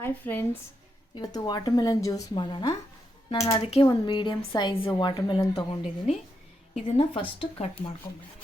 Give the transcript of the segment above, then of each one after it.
Hi friends, ಇವತ್ತು watermelon juice ಮಾಡೋಣ. ನಾನು ಅದಕ್ಕೆ ಒಂದು ಮೀಡಿಯಮ್ ಸೈಜ್ ವಾಟರ್ಮೆಲನ್ ತೊಗೊಂಡಿದ್ದೀನಿ. ಇದನ್ನು ಫಸ್ಟು ಕಟ್ ಮಾಡ್ಕೊಂಬಿಡೋಣ.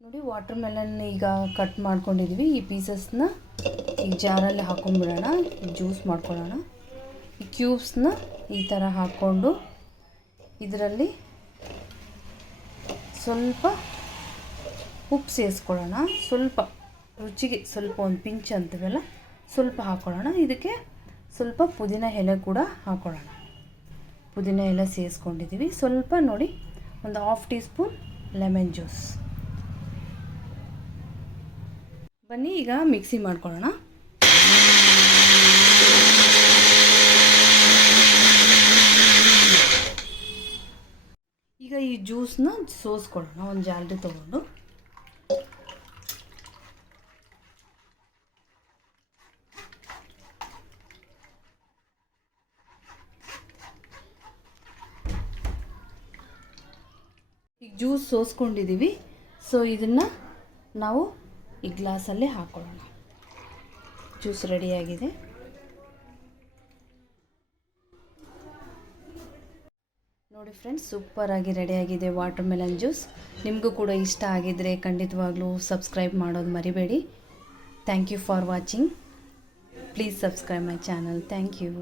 ನೋಡಿ, ವಾಟರ್ಮೆಲನ್ ಈಗ ಕಟ್ ಮಾಡ್ಕೊಂಡಿದ್ವಿ. ಈ ಪೀಸಸ್ನ ಈ ಜಾರಲ್ಲಿ ಹಾಕೊಂಡ್ಬಿಡೋಣ. ಜ್ಯೂಸ್ ಮಾಡ್ಕೊಳ್ಳೋಣ. ಈ ಕ್ಯೂಬ್ಸ್ನ ಈ ಥರ ಹಾಕ್ಕೊಂಡು ಇದರಲ್ಲಿ ಸ್ವಲ್ಪ ಉಪ್ಪು ಸೇರಿಸ್ಕೊಳ್ಳೋಣ. ಸ್ವಲ್ಪ ರುಚಿಗೆ ಸ್ವಲ್ಪ ಒಂದು ಪಿಂಚ್ ಅಂತೀವಲ್ಲ, ಸ್ವಲ್ಪ ಹಾಕ್ಕೊಳ್ಳೋಣ. ಇದಕ್ಕೆ ಸ್ವಲ್ಪ ಪುದೀನ ಎಲೆ ಕೂಡ ಹಾಕ್ಕೊಳ್ಳೋಣ. ಪುದೀನ ಎಲೆ ಸೇರಿಸ್ಕೊಂಡಿದ್ದೀವಿ. ಸ್ವಲ್ಪ ನೋಡಿ, ಒಂದು 1/2 ಟೀ ಸ್ಪೂನ್ ಲೆಮನ್ ಜ್ಯೂಸ್. ಬನ್ನಿ ಈಗ ಮಿಕ್ಸಿ ಮಾಡ್ಕೊಳ್ಳೋಣ. ಈಗ ಈ ಜ್ಯೂಸನ್ನ ಸೋಸ್ಕೊಳ್ಳೋಣ. ಒಂದು ಜಾಲರಿ ತಗೊಂಡು ಈಗ ಜ್ಯೂಸ್ ಸೋಸ್ಕೊಂಡಿದ್ದೀವಿ. ಸೊ ಇದನ್ನು ನಾವು ಈ ಗ್ಲಾಸಲ್ಲೇ ಹಾಕ್ಕೊಳ್ಳೋಣ. ಜ್ಯೂಸ್ ರೆಡಿಯಾಗಿದೆ. ನೋಡಿ ಫ್ರೆಂಡ್ಸ್, ಸೂಪರಾಗಿ ರೆಡಿಯಾಗಿದೆ ವಾಟರ್ಮೆಲನ್ ಜ್ಯೂಸ್. ನಿಮಗೂ ಕೂಡ ಇಷ್ಟ ಆಗಿದ್ದರೆ ಖಂಡಿತವಾಗ್ಲೂ ಸಬ್ಸ್ಕ್ರೈಬ್ ಮಾಡೋದು ಮರಿಬೇಡಿ. Thank you for watching. Please subscribe my channel. Thank you.